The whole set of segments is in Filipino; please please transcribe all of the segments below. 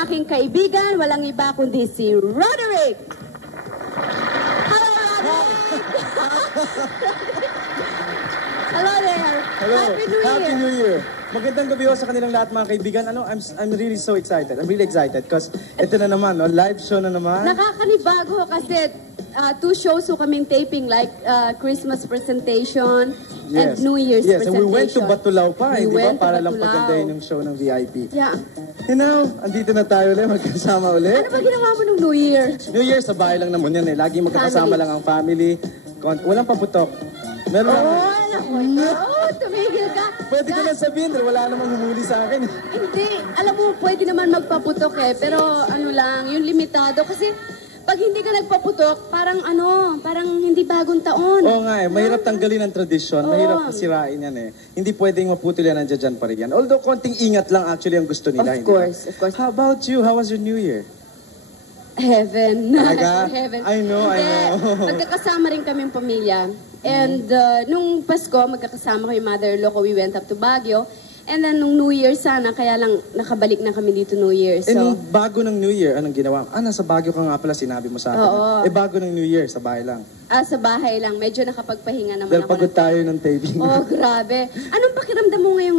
aking kaibigan, walang iba kundi si Roderick. Hello, Roderick! Hello there! Hello. Happy New Year! Happy New Year! Magandang gabi ho sa kanilang lahat mga kaibigan. I'm really so excited. I'm really excited because ito na naman, no? Live show na naman. Nakakanibago kasi 2 shows ho kaming taping like Christmas presentation and New Year's presentation. Yes, and we went to Batulao pa, di ba? Para lang Batulao. pagandahin yung show ng VIP. Yeah. You know, andito na tayo ulit, magkasama ulit. Ano ba ginawa mo nung New Year? New Year, sa bahay lang naman yan eh. Lagi magkakasama lang ang family. Walang paputok. Meron lang. Tumigil ka. Pwede ko lang sabihin, wala namang humuli sa akin. Hindi. Alam mo, pwede naman magpaputok eh. Pero ano lang, yung limitado. Kasi pag hindi ka nagpaputok, parang hindi bagong taon. Oo nga eh, mahirap tanggalin ang tradisyon, mahirap sirain yan eh. Hindi pwedeng maputol yan, nandiyan dyan pa rin yan. Although konting ingat lang actually ang gusto nila. Of course. How about you? How was your New Year? Heaven. Talaga? Heaven. I know. Magkakasama rin kaming pamilya. And nung Pasko, magkakasama ko yung mother-in-law ko, we went up to Baguio. And then nung New Year sana, kaya lang nakabalik na kami dito New Year. So, nung bago ng New Year, anong ginawa? Nasa Baguio ka nga pala, sinabi mo sa akin. Oo. Bago ng New Year, sa bahay lang. sa bahay lang. Medyo nakapagpahinga naman Dahil ako. pagod tayo ng taping. Oh, grabe. Anong pakiramdam mo ngayong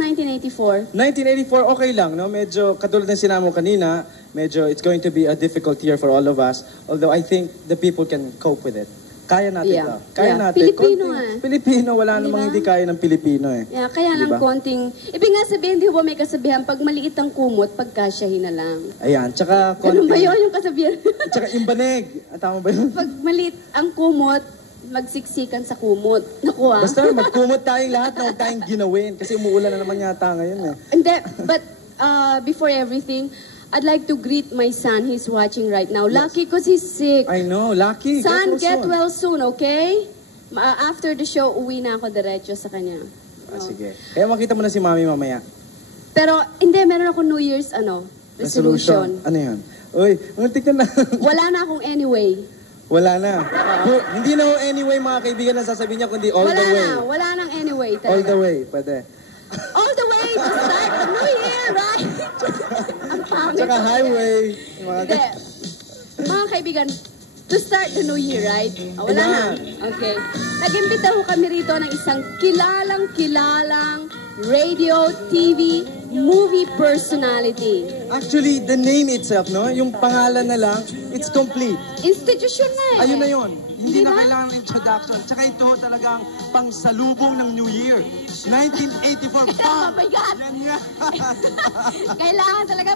1984? 1984, okay lang, no? Medyo, katulad ng sinabi mo kanina, medyo it's going to be a difficult year for all of us. Although I think the people can cope with it. Kaya natin ito. Kaya natin. Pilipino Pilipino, wala namang hindi kaya ng Pilipino eh. Yeah, kaya lang konting... Ibig nga sabihin, di ba may kasabihan, pag maliit ang kumot, pagkasyahin na lang. Ayan, tsaka konting... Ganun ba yun yung kasabihan? Tsaka imbanig. Tama ba yun? Pag maliit ang kumot, magsiksikan sa kumot. Naku Basta magkumot tayong lahat na huwag tayong ginawin. Kasi umuulan na naman yata ngayon eh. Hindi, but before everything, I'd like to greet my son. He's watching right now. Yes. Lucky because he's sick. I know, Lucky. Son, get well soon, okay? After the show, uwi na ako diretso sa kanya. Sige. Kaya makita mo na si Mami mamaya. Pero, hindi, meron ako New Year's, resolution. Ano yan? Uy, muntik na. Wala na akong anyway. Wala na. Hindi na anyway mga kaibigan na sasabihin niya, kundi all the way. Wala nang anyway talaga. All the way, pwede. All the way to start the New Year, right? Ang pangit. Tsaka highway. Mga kaibigan, to start the New Year, right? Wala na. Okay. Nag-imbita ho kami rito ng isang kilalang radio, TV, movie personality. Actually, the name itself, no? Yung pangalan na lang, it's complete. Institution na eh. Ayun na yun. Hindi na kailangan ng introduction. Tsaka ito talagang pangsalubong ng New Year. 1984. Oh my God! Yan nga. Kailangan talaga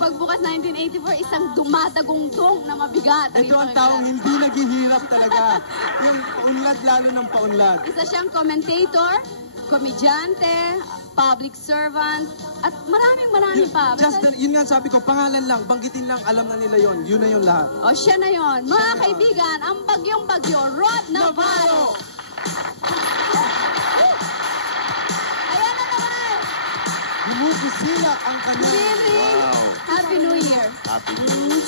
pagbukas 1984, isang dumatagungtong na mabigat. Ito ang taong hindi naghihirap talaga. Yung paunlad, lalo ng paunlad. Isa siyang commentator, komedyante, public servant, at maraming pa. Yun nga sabi ko, pangalan lang, banggitin lang, alam na nila yon. Yun na yun lahat. O, siya na yon. Mga kaibigan, ang bagyong-bagyo, Rod Navarro. Ayan na naman. Bumubusila ang kanyang... Good evening. Wow. Happy New Year. Happy New Year.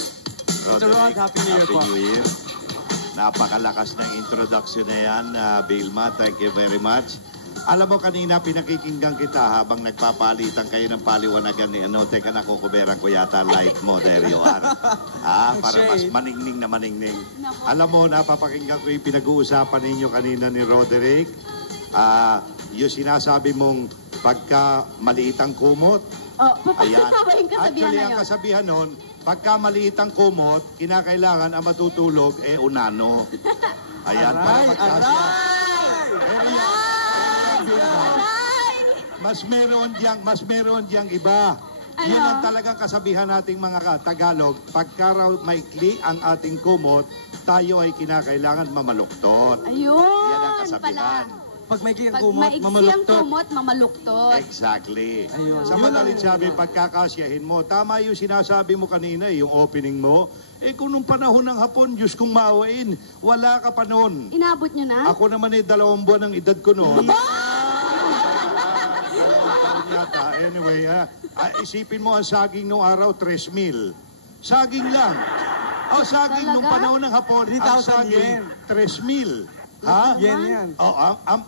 Roderick, Happy New Year po. Happy New Year. Napakalakas ng introduction na yan, Vilma. Thank you very much. Alam mo, kanina pinakikinggan kita habang nagpapalitan kayo ng paliwanagan ni teka, nakukuberan ko yata light mo, there you are. Para mas maningning na maningning. Alam mo, napapakinggan ko yung pinag-uusapan ninyo kanina ni Roderick. Yung sinasabi mong pagka maliit ang kumot. Ayan. Actually, ang kasabihan nun, pagka maliit ang kumot, kinakailangan ang matutulog, unano. Ayan, para magkasya. Mas meron diyang iba. Yun ang talagang kasabihan nating mga Tagalog. Pagka raw maikli ang ating kumot, tayo ay kinakailangan mamaluktot. Ayun. Yan ang kasabihan. Pag maikli ang Pag kumot, maiksi ang mamaluktot. kumot, mamaluktot. Exactly. Ayun. Sa madaling sabi, pagkakasyahin mo, tama yung sinasabi mo kanina, yung opening mo. Kung nung panahon ng hapon, Diyos kong maawain, wala ka pa noon. Inabot niyo na? Ako naman 2 buwan ng edad ko noon. Anyway, isipin mo ang saging nung araw, 3,000. Saging lang. Saging nung panahon ng hapon, ang saging, 3,000. Ha? Yen yan.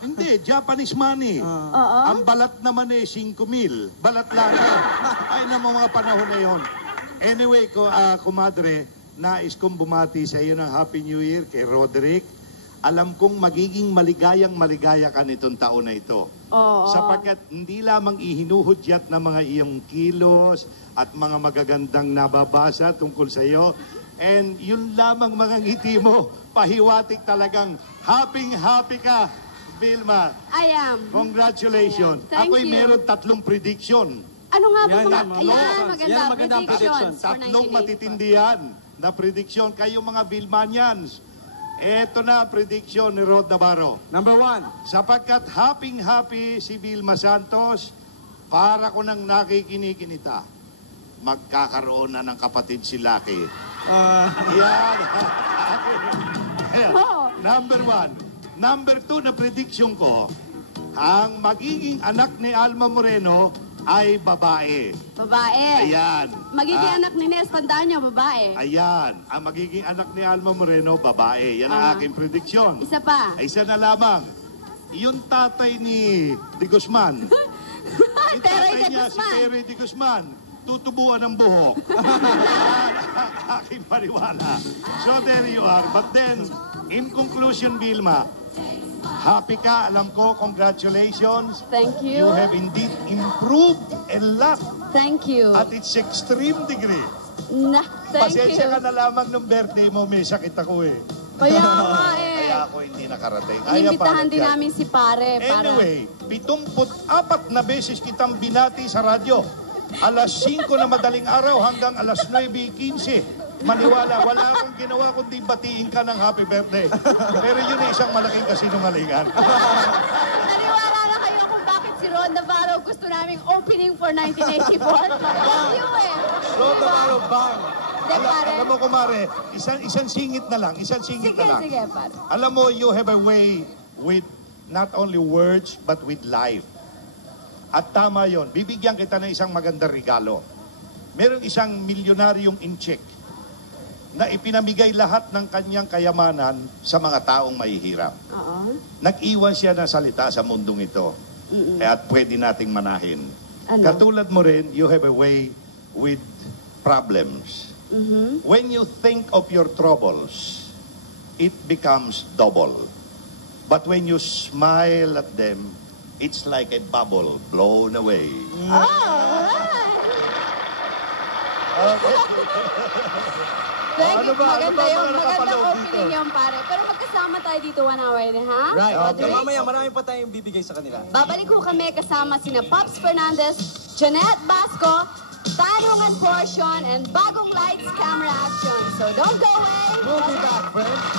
Hindi, Japanese money. Ang balat naman 5,000. Balat lang yan. Ay naman mga panahon na yon. Anyway, kumadre, nais kong bumati sa iyo ng Happy New Year kay Roderick. Alam kong magiging maligaya ka nitong taon na ito. Oo. Sapagkat hindi lamang ihinuhudyat ng mga iyong kilos at mga magagandang nababasa tungkol sa iyo. And yun lamang mga ngiti mo, pahiwatig talagang happy ka, Vilma. I am. Congratulations. Thank Ako'y you. meron 3 prediction. Ano nga ba Yan, mga... yan, mga Ayan, magandang maganda. prediction. Predictions for 3 matitindihan na prediction. Kayo mga Vilmanians, eto na prediction ni Rod Navarro. Number 1. Sapagkat happy si Vilma Santos, para ko nang nakikinikinita, magkakaroon na ng kapatid si Lucky. Yan. Ayan. Oh. Number 1. Number 2 na prediction ko, ang magiging anak ni Alma Moreno ay babae. Babae. Ayan. Magiging anak ni Nes, tandaan niyo, babae. Ayan. Ang magiging anak ni Alma Moreno, babae. Yan ang aking prediction. Isa pa. Ay, isa na lamang. Yung tatay ni De Guzman. Yung Teroy tatay de niya, si Guzman. Teroy de Guzman. Tutubuan ng buhok. Aking paniwala. So there you are. But then, in conclusion, Vilma, happy ka, alam ko, congratulations. Thank You you. have indeed improved a lot Thank you. at its extreme degree. Thank Pasensya you. ka na lamang nung birthday mo, may sakit ako eh. Kaya nga eh. Kaya ako hindi nakarating. Inimbitahan din namin si pare. Anyway, 74 na beses kitang binati sa radyo. Alas 5 na madaling araw hanggang alas 9:15. Maniwala, wala akong ginawa kundi batiin ka ng happy birthday. Pero yun ay isang malaking kasinungalingan. Naniwala na kayo kung bakit si Ron Navarro gusto naming opening for 1984? Thank you eh. Rod Navarro, bang! Hindi, pare. Alam mo, kumare, isang singit na lang, Sige, sige, pare. Alam mo, you have a way with not only words, but with life. At tama yon. Bibigyan kita ng isang magandang regalo. Merong isang milyonaryong incheck na ipinamigay lahat ng kanyang kayamanan sa mga taong mahihirap. Oo. Nag-iwan siya ng salita sa mundong ito. At pwede nating manahin. Ano? Katulad mo rin, you have a way with problems. When you think of your troubles, it becomes double. But when you smile at them, it's like a bubble blown away. Thank you. Ano ba Maganda yung mga magandang nakapanood opening yung pare. Pero magkasama tayo dito 1 hour na, ha? Right. Roderick? Mamaya, marami pa tayong bibigay sa kanila. Babalik ko kami kasama sina Pops Fernandez, Jeanette Basco, Tanungan Portion, and bagong lights, camera, action. So don't go away. We'll be back, friends.